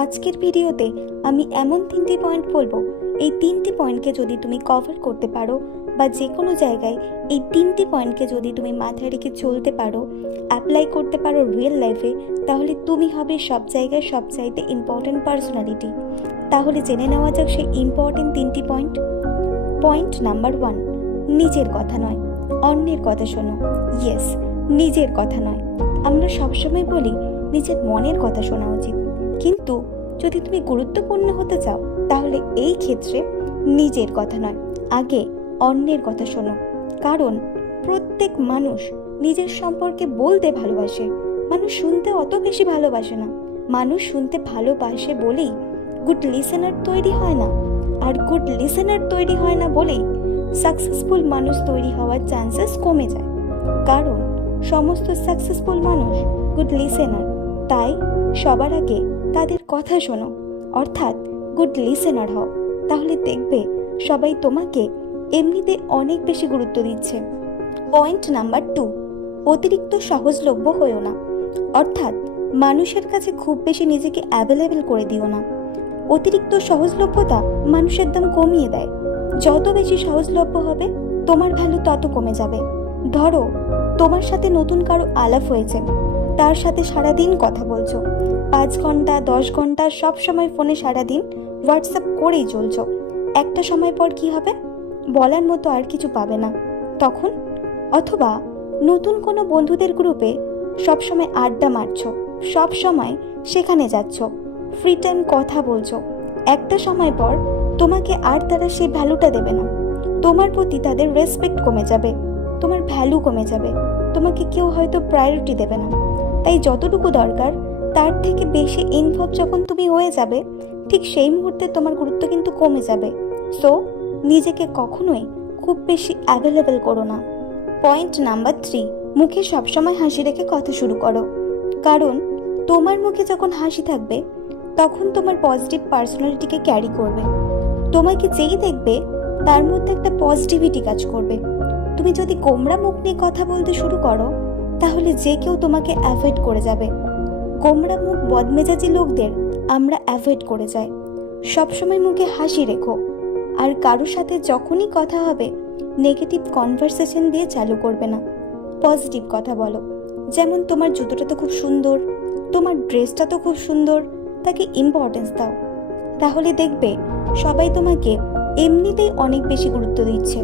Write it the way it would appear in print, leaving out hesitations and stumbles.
আজকের ভিডিওতে আমি এমন 3টি পয়েন্ট বলবো, এই 3টি পয়েন্টকে যদি তুমি কভার করতে পারো বা যে কোনো জায়গায় এই 3টি পয়েন্টকে যদি তুমি মাথায় রেখে চলতে পারো, অ্যাপ্লাই করতে পারো রিয়েল লাইফে, তাহলে তুমি হবে সব জায়গায় সবচাইতে ইম্পর্ট্যান্ট পার্সোনালিটি। তাহলে জেনে নেওয়া যাক সেই ইম্পর্ট্যান্ট 3টি পয়েন্ট। পয়েন্ট নাম্বার 1, নিজের কথা নয়, অন্যের কথা শোনো। ইয়েস, নিজের কথা নয়। আমরা সবসময় বলি নিজের মনের কথা শোনা উচিত, কিন্তু যদি তুমি গুরুত্বপূর্ণ হতে চাও তাহলে এই ক্ষেত্রে নিজের কথা নয়, আগে অন্যের কথা শোনো। কারণ প্রত্যেক মানুষ নিজের সম্পর্কে বলতে ভালোবাসে, মানুষ শুনতে অত বেশি ভালোবাসে না। মানুষ শুনতে ভালোবাসে বলেই গুড লিসেনার তৈরি হয় না, আর গুড লিসেনার তৈরি হয় না বলেই সাকসেসফুল মানুষ তৈরি হওয়ার চান্সেস কমে যায়। কারণ সমস্ত সাকসেসফুল মানুষ গুড লিসেনার, তাই সবার আগে তাদের কথা শোনো, অর্থাৎ গুড লিসেনার হও। তাহলে দেখবে সবাই তোমাকে এমনিতে অনেক বেশি গুরুত্ব দিচ্ছে। পয়েন্ট নাম্বার 2, অতিরিক্ত সহজলভ্য হয়েও না, অর্থাৎ মানুষের কাছে খুব বেশি নিজেকে অ্যাভেলেবেল করে দিও না। অতিরিক্ত সহজলভ্যতা মানুষের দাম কমিয়ে দেয়। যত বেশি সহজলভ্য হবে তোমার ভ্যালু তত কমে যাবে। ধরো তোমার সাথে নতুন কারো আলাপ হয়েছে, তার সাথে সারাদিন কথা বলছো, 5 ঘন্টা 10 ঘন্টা সব সময় ফোনে সারাদিন হোয়াটসঅ্যাপ করেই চলছো। একটা সময় পর কি হবে, বলার মতো আর কিছু পাবে না তখন। অথবা নতুন কোনো বন্ধুদের গ্রুপে সবসময় আড্ডা মারছো, সব সময় সেখানে যাচ্ছ, ফ্রি টাইম কথা বলছো। একটা সময় পর তোমাকে আর তারা সেই ভ্যালুটা দেবে না, তোমার প্রতি তাদের রেসপেক্ট কমে যাবে, তোমার ভ্যালু কমে যাবে, তোমাকে কেউ হয়তো প্রায়োরিটি দেবে না। তাই যতটুকু দরকার তার থেকে বেশি ইনভলভ যখন তুমি হয়ে যাবে, ঠিক সেই মুহূর্তে তোমার গুরুত্ব কিন্তু কমে যাবে। সো নিজেকে কখনোই খুব বেশি অ্যাভেলেবেল করো না। পয়েন্ট নাম্বার 3, মুখে সবসময় হাসি রেখে কথা শুরু করো। কারণ তোমার মুখে যখন হাসি থাকবে তখন তোমার পজিটিভ পার্সোনালিটিকে ক্যারি করবে। তোমাকে যেই দেখবে তার মধ্যে একটা পজিটিভিটি কাজ করবে। তুমি যদি গোমরা মুখ নিয়ে কথা বলতে শুরু করো তাহলে যে কেউ তোমাকে অ্যাভয়েড করে যাবে। গোমরা মুখ বদমেজাজি লোকদের আমরা অ্যাভয়েড করে যাই। সবসময় মুখে হাসি রেখো, আর কারোর সাথে যখনই কথা হবে নেগেটিভ কনভারসেশন দিয়ে চালু করবে না, পজিটিভ কথা বলো। যেমন তোমার জুতোটা তো খুব সুন্দর, তোমার ড্রেসটা তো খুব সুন্দর, তাকে ইম্পর্টেন্স দাও। তাহলে দেখবে সবাই তোমাকে এমনিতেই অনেক বেশি গুরুত্ব দিচ্ছে।